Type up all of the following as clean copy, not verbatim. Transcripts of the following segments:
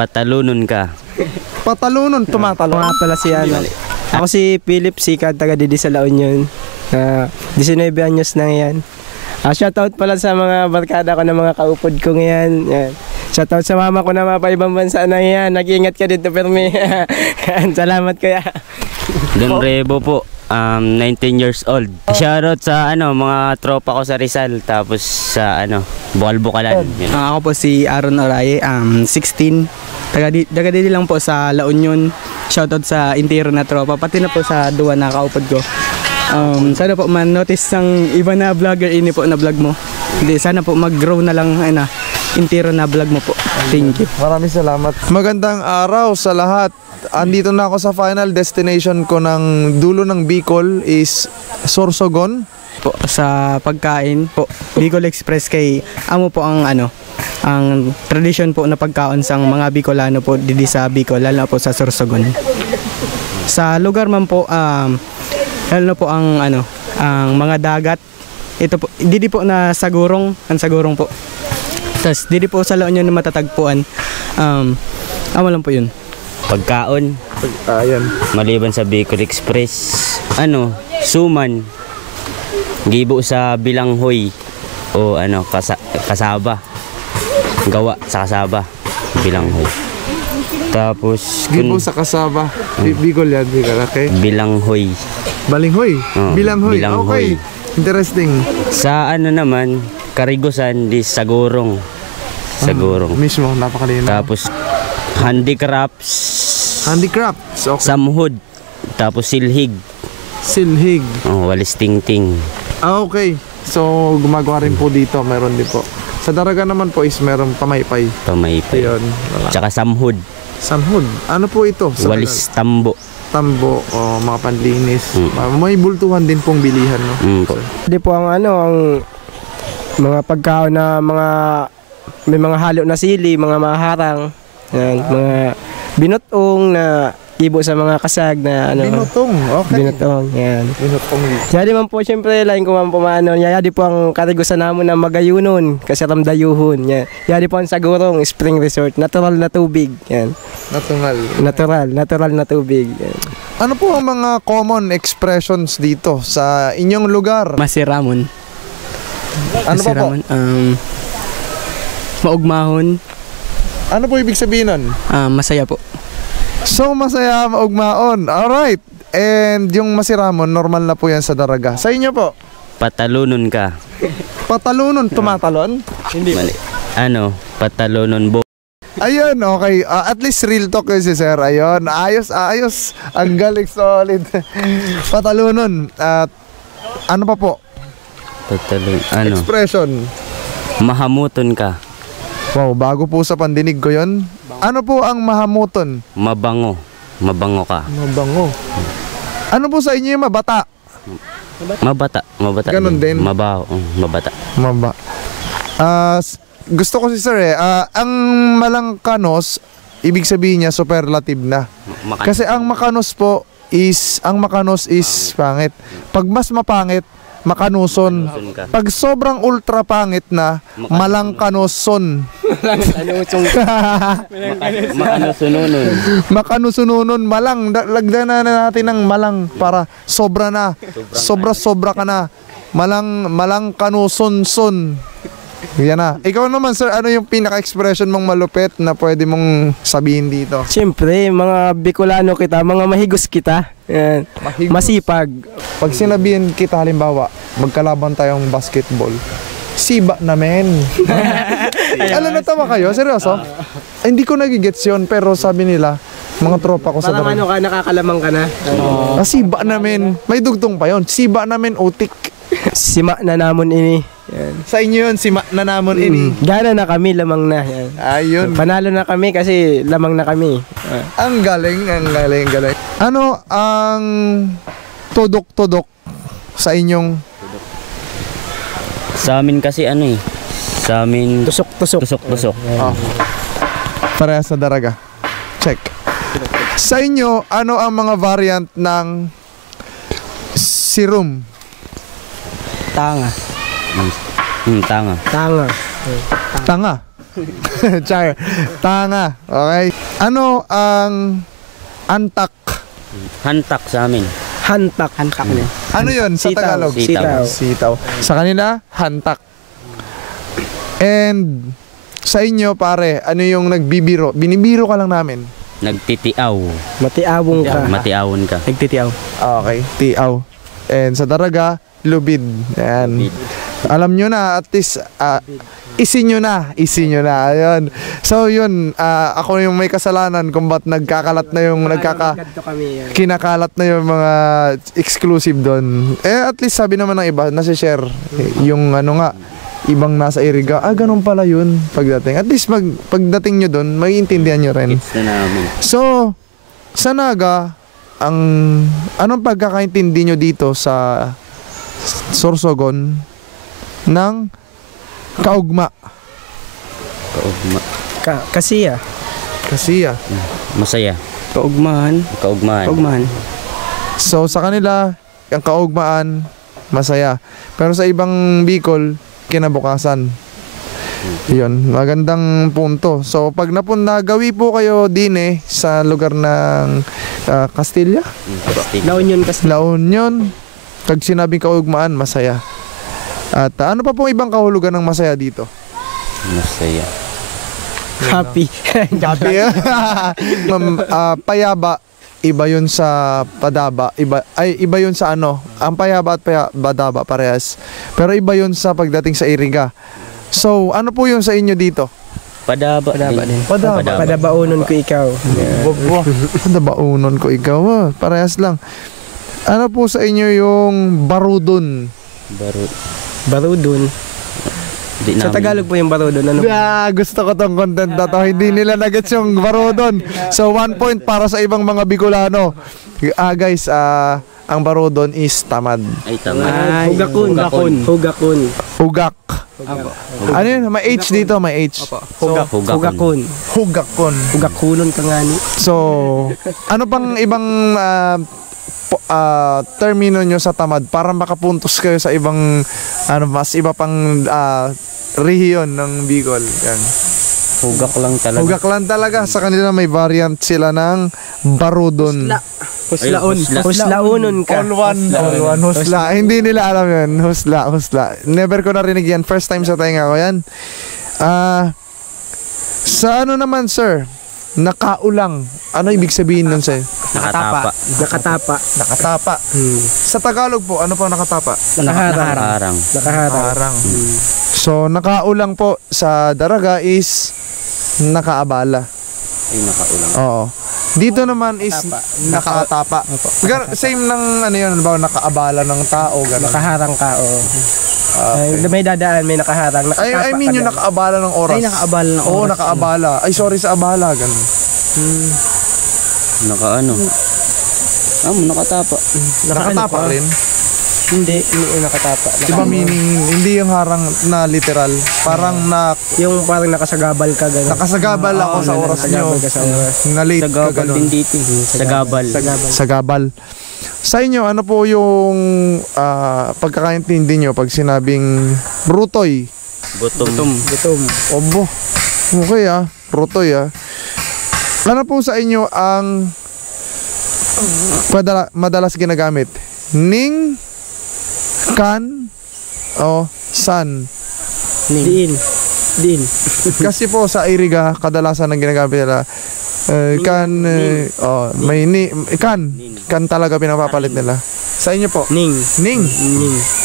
Patalunon ka. Patalunon, tumatalo. Nga pala si ano. Ako si Philip Sikad, taga Didi sa La Union. 19 anyos na yan. Shoutout pala sa mga barkada ko na mga kaupod ko ngayon. Yan. Shoutout sa mama ko na mga paibang bansa na yan. Nag-iingat ka dito, Permi. Salamat kuya. Don Rebo po, 19 years old. Shoutout sa mga tropa ko sa Rizal, tapos sa Bukal-Bukalan. Ako po si Aaron Araye, 16. Taga Didi lang po sa La Union. Shoutout sa intero na tropa, pati na po sa duwa na kaupod ko. Sana po man-notice ng iba na vlogger ini po na vlog mo. Hindi, sana po mag-grow na lang intero na vlog mo po. Thank you. Maraming salamat. Magandang araw sa lahat. Andito na ako sa final destination ko ng dulo ng Bicol is Sorsogon. Po, sa pagkain po, Bicol Express kay amo po ang ang tradition po na pagkaon sang mga Bicolano po didi sa Bicol, lalo po sa Sorsogon. Sa lugar man po lalo po ang ang mga dagat. Ito po didi po na Sagurong, ang Sagurong po. Tas didi po sa La Union na matatagpuan. Amo lang po 'yun. Pagkaon. Ayan. Maliban sa Bicol Express, suman. Gibo sa bilanghoy o kasaba. Gawa sa kasaba, bilanghoy. Tapos Gibo sa kasaba. Bicol yan, Bicol, okay? Bilanghoy. Balinghoy. Bilanghoy. Bilanghoy. Okay. Interesting. Sa naman, Karigosan di Sagurong. Sagurong. Mismo, napakalino. Tapos handicrafts. Handicrafts. Okay. Samhud. Tapos silhig. Silhig. Walis tingting. Okay. So, gumagawa rin po dito. Meron din po. Sa Daraga naman po is meron pamaypay. Pamaypay. Ayun. Tsaka samhud. Samhud. Ano po ito? Sa Walis tambo. Tambo o mga panlinis. May bultuhan din pong bilihan, no? Hindi po ang ang mga pagkaon na may mga halo na sili, mga maharang, yan, mga binotong na ibo sa mga kasag na Binotong, okay. Binotong, yan. Binotong. Yadi man po siyempre, lain ko man po yadi po ang Karigosan namon na magayunon, kasi ramdayuhon, yan. Yadi po ang Sagurong Spring Resort, natural na tubig, yan. Natural na tubig, yan. Ano po ang mga common expressions dito sa inyong lugar? Masiramon. Ano pa po? Maugmahon. Ano po ibig sabihin nun? Masaya po. So, masaya, maugmaon. Alright. And yung masiramon, normal na po yan sa Daraga. Sa inyo po? Patalunon ka. Patalunon, tumatalon? Hindi. Mali. Patalunon Ayun, okay. At least real talk yun si Sir. Ayun, ayos. Ang galing, solid. Patalunon. At ano pa po? Patalon. Expression. Mahamuton ka. Wow, bago po sa pandinig ko yun. Ano po ang mahamuton? Mabango. Mabango ka. Mabango. Ano po sa inyo yung mabata? Mabata. Ganon din. Mabaho. Mabata. Gusto ko si Sir ang malangkanos, ibig sabihin niya superlative na. Kasi ang makanos is pangit. Pag mas mapangit, makanuson. Pag sobrang ultra pangit na, malangkanoson. Makanusununon. Malang. Lagdan na natin ng malang para sobra na. Sobra ka na. Malang kanuson-son. Yan na. Ikaw naman, Sir, ano yung pinaka-expression mong malupit na pwede mong sabihin dito? Siyempre, mga Bicolano kita, mga mahigos kita. Yan. Masipag. Pag sinabihin kita, halimbawa, magkalaban tayong basketball, siba namin. Alam, natawa kayo? Seryoso? Hindi ko nagigets yun, pero sabi nila, mga tropa ko sa Daraga. Parang nakakalamang ka na. Siba namin. May dugtong pa yun. Siba namin, utik. Sima na namon ini. Yan. Sa inyo yun, sima na namon ini. Gana na kami, lamang na. Yan. Ayun. Panalo na kami kasi lamang na kami. Ang galing. Ano ang tudok-tudok sa inyong... Sa amin kasi sa amin Tusok-tusok. Parehas sa Daraga. Check. Sa inyo, ano ang mga variant ng serum? Tanga. Tanga. Tanga. Char. Tanga. Okay. Ano ang antak? Hantak sa amin. Hantak. Hantak niya. Ano yun sa Sitaw. Tagalog? Sitaw. Sitaw. Sa kanila, hantak. And sa inyo, pare, ano yung nagbibiro? Binibiro ka lang namin. Nagtitiaw. Matiawong ka. Matiawon ka. Nagtitiaw. Okay. Tiaw. And sa Daraga, lubid. Ayan. Alam nyo na, at least, isin nyo na. Ayun. So, yun, ako yung may kasalanan kung ba't nagkakalat na yung, Ganto kami yan. kinakalat na yung mga exclusive doon. At least sabi naman ng iba, nasi-share. Yung ano nga, ibang nasa Iriga, ganun pala yun pagdating. At least pagdating nyo doon, maiintindihan nyo rin. Gets na namin. So, sa Naga, anong pagkakaintindi nyo dito sa Sorsogon ng kaugma? Kaugma. Kasiya. Kasiya. Masaya. Kaugmahan. Kaugmahan. Kaugmahan. So, sa kanila, ang kaugmaan, masaya. Pero sa ibang Bicol, kinabukasan. Yun, magandang punto. So, pag nagawi po kayo din sa lugar ng Castilla, La Union kasi. La Union, pag sinabing kaugmaan, masaya. At ano pa pong ibang kahulugan ng masaya dito? Masaya. Happy. Happy. Payaba, iba yun sa padaba. Iba yun sa ano. Ang payaba at padaba parehas. Pero iba yun sa pagdating sa Iriga. So, ano po yun sa inyo dito? Padaba din. Padabaunon ko ikaw. Padabaunon ko ikaw. Parehas lang. Ano po sa inyo yung barudon? Barudon. Di Sa namin. Tagalog po yung barudon. Ano? Gusto ko tong content na to. Hindi nila nagets yung barudon. So 1 point para sa ibang mga Bicolano. Guys, ang barudon is tamad. Ay, tama. Hugakun. Hugak. Ano yun? May H dito, may H. Hugakun. Hugakon. Hugakunon ka nga ni. So, ano pang ibang termino nyo sa tamad para makapuntos kayo sa ibang mas iba pang rehiyon ng Bicol. Yan. Hugak lang talaga. Hugak lang talaga. Sa kanila may variant sila ng barudon. Huslaunon ka. All one, husla. Hindi nila alam yun. Husla. Never ko narinig yan. First time sa tainga ko yan. Sa ano naman, sir? Nakaulang. Ano ibig sabihin nun sa'yo? Nakatapa. Nakatapa. Sa Tagalog po, ano po nakatapa? Nakaharang. Nakaharang. So, nakaulang po sa Daraga is nakaabala. Ay, nakaulang. Oo. Dito naman is nakatapa. Same ng ano yun, ba nakaabala ng tao, gano'n. Nakaharang ka, Okay. may dadaan, may nakaharang. I mean yung nakaabala ng oras. Ay, nakaabala ng oras. Oo, nakaabala. Ay, sorry sa abala, gano'n. Nakaano. Nakatapa. Nakatapa rin. Hindi nakatapa. Diba meaning, hindi yung harang na literal. Parang Yung parang nakasagabal ka gano'n. nakasagabal ako sa oras nyo. Nakasagabal ka sa oras. Na-late ka Sagabal din gano'n. dito. Sagabal. Sagabal. Sa inyo, ano po yung pagkakaintindi nyo pag sinabing rutoy? Gutom. Obo. Okay rutoy Ano po sa inyo ang madalas ginagamit? Ning, kan, o san? Din. Kasi po sa Iriga, kadalasan ang ginagamit nila kan talaga pinapapalit nila. Sa inyo po? Ning.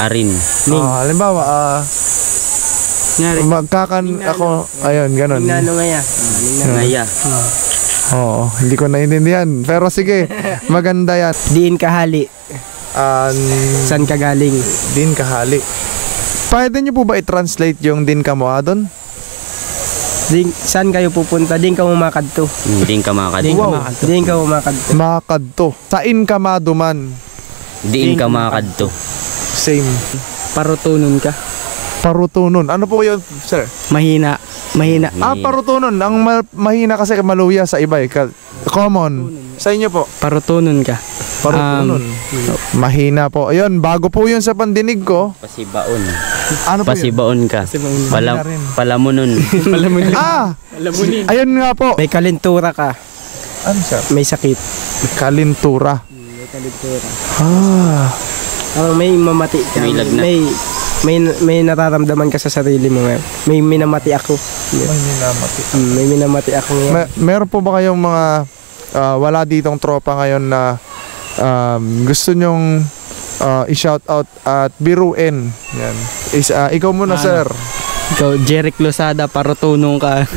Arin. Halimbawa, magkakan ako, ayun, ganun. Nano ngaya. Ngaya. Oo, hindi ko naiintindihan. Pero sige, maganda yan. Diin kahali. San ka galing? Din kahali. Pwede nyo po ba i-translate yung din kamoadon? Saan kayo pupunta? Din ka umakadto. Hindi ka makakad. Din ka umakadto. Makadto. Sain ka maduman. Diin ka makakadto. Same. Parutunon ka. Parutunon. Ano po yun, sir? Mahina. Parutunon. Ang mahina kasi maluya sa iba Common. Sa inyo po? Parutunon ka. Parutunon. Mahina po. Ayun, bago po yun sa pandinig ko. Pasibaon. Ano po yun? Pasibaon ka. Mahina rin. Palamunon. Ayun nga po. May kalintura ka. Ano siya? May sakit. Kalintura. May kalintura. Ah. May mamati ka. May lagnat. May nararamdaman ka sa sarili mo ngayon. May minamati ako. May minamati. May minamati ako ngayon. Meron po ba kayong mga wala ditong tropa ngayon na gusto nyong i-shout out at biruin? Yan. Ikaw muna, sir. Ikaw, Jeric Losada, parutunong ka.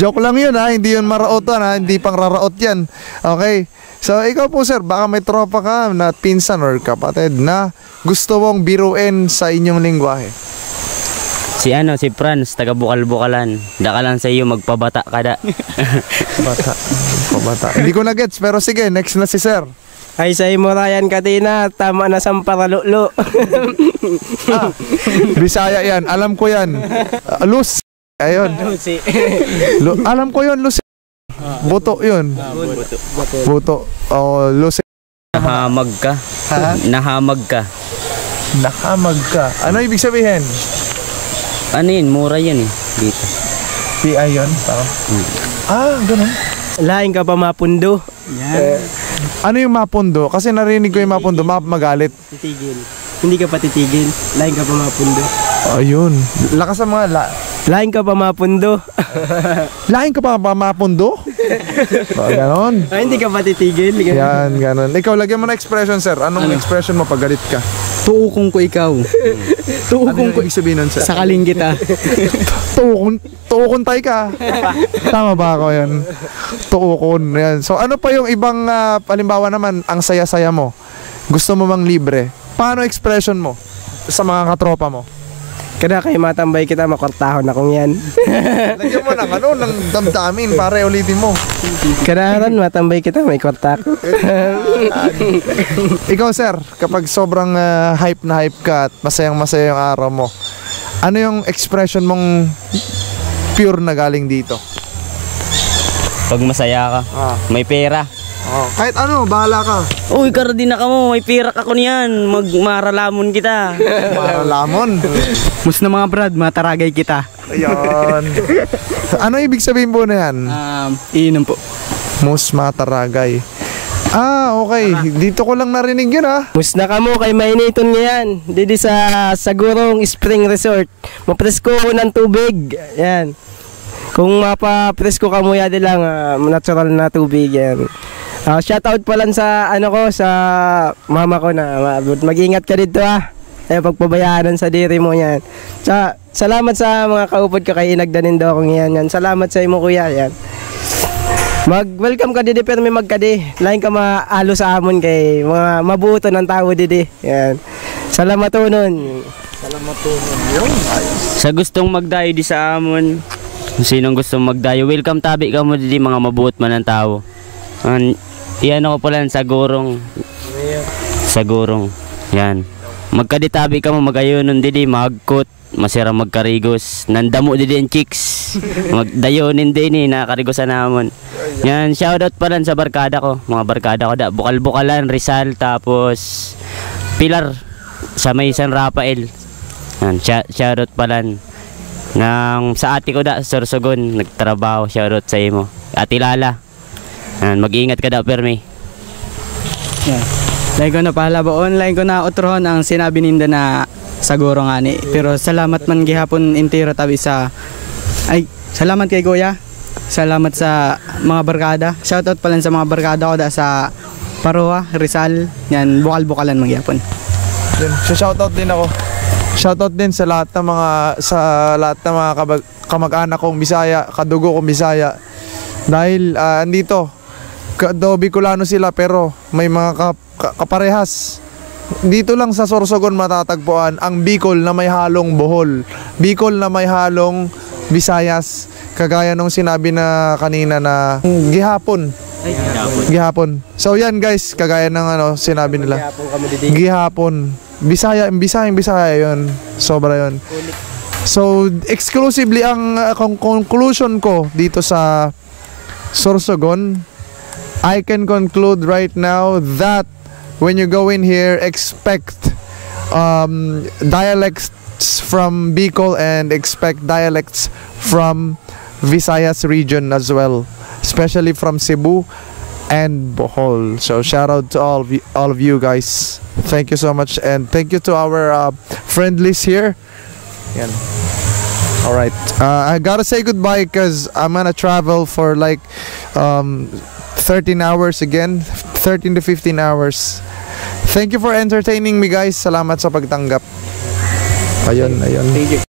Joke lang yun ha, hindi yun maraotan ha, hindi pang raraot yan. Okay, so ikaw po sir, baka may tropa ka na pinsan or kapatid na gusto mong biruin sa inyong lingwahe. Si Franz, taga Bukal-Bukalan. Daka lang sa iyo, magpabata ka da. Pabata. Hindi ko na gets, pero sige, next na si sir. Ay sa imo Ryan Katina, tama na sa paralulo. Bisaya yan, alam ko yan. Lus. Ayun. Alam ko yun, Lus. Buto yun. Buto. O, Lus. Nahamag ka. Ha? Nahamag ka. Nakamag ka. Ano ibig sabihin? Ano yun? Mura yan eh. Dito. PI yun? Ganun. Lain ka pa mapundo. Yan. Ano yung mapundo? Kasi narinig ko yung mapundo, magalit. Titigil. Hindi ka pa titigil. Lain ka pa mapundo. Ayun. Lakas ang mga Lain ka pa mapundo. Lain ka pa mapundo? Ganon. Ay, hindi ka pa titigil. Yan, ganon. Ikaw, lagyan mo na expression, sir. Anong expression mo pag galit ka? Tuukong ko ikaw. Tuukong ko. Ibig sabihin nun, sir? Sakaling kita. Tuukon tayo ka. Tama ba ako yan? Tuukon. Yan. So ano pa yung ibang, halimbawa naman, ang saya-saya mo? Gusto mo mang libre? Paano expression mo sa mga katropa mo? Kada kayo matambay kita, makwartahon akong yan. Lagyan mo ng damdamin, pare ulitin mo. Kanaran, matambay kita, may kwarta ko. Ikaw sir, kapag sobrang hype na hype ka at masayang-masaya yung araw mo, ano yung expression mong pure na galing dito? Pag masaya ka, may pera. Kahit ano, bahala ka. Uy, karadina ka mo, may pera ka ko niyan. Magmaralamon kita. Maralamon. Mus na mga brad, mataragay kita. Ayan. Ano ibig sabihin po na yan? Iinom po. Mus mataragay. Okay. Dito ko lang narinig yun Mus na ka mo, kay mainiton ngayon. Didi sa Sagurong Spring Resort. Mapresko ko ng tubig. Yan. Kung mapapresko ka mo yan lang, natural na tubig yan. Shoutout pa lang sa sa mama ko na mag-ingat ka dito pagpabayaan sa diri mo yan. Salamat sa mga kaupod ka kay inagdanin daw akong yan. Salamat sa imo kuya yan. Mag-welcome ka didi pero may magkadi. Lain ka maalo sa amon kay mga mabuto ng tao didi. Yan. Salamat unon. Sa gustong magdayo di sa amon, sinong gustong magdayo, welcome tabi ka mo didi mga mabuot man ng tao. Iyan ako pala sa Sagurong. Sagurong. Yan. Magkaditabi ka mo magayonon didi magkot, masira magkarigos. Nandamo didi ang chicks. Magdayonin din nakarigosan namon. Yan, shoutout pala sa barkada ko. Mga barkada ko da Bukal-Bukalan, Rizal, tapos Pilar sa may San Rafael. Yan, shoutout pala. Sa ate ko da Sorsogon nagtrabaho, shoutout sa imo. Ate Lala. Mag-iingat ka daw, Permi. Yeah. Lain ko na pahalaba online ko na utrohon ang sinabi ninda na Saguro nga ni. Pero salamat man gihapon intiro tabi sa salamat kay Kuya. Salamat sa mga barkada. Shoutout pa lang sa mga barkada ko da sa Paroa, Rizal, yan Bukal-Bukalan magyapon. Yan, shoutout din ako. Shoutout din sa lahat ng mga kamag-anak kong Bisaya, kadugo kong Bisaya. Dahil andito do Bicolano sila pero may mga kaparehas. Dito lang sa Sorsogon matatagpuan ang Bicol na may halong Bohol, Bicol na may halong Visayas, kagaya nung sinabi na kanina na gihapon. So yan guys, kagaya ng sinabi nila. Gihapon. Bisaya yun. Sobra yun. So exclusively ang conclusion ko dito sa Sorsogon, I can conclude right now that when you go in here, expect dialects from Bicol and expect dialects from Visayas region as well, especially from Cebu and Bohol. So shout out to all of you guys. Thank you so much, and thank you to our friendlies here. Yan. All right, I gotta say goodbye because I'm gonna travel for like 13 hours again, 13 to 15 hours. Thank you for entertaining me, guys. Salamat sa pagtanggap. Ayun. Thank you.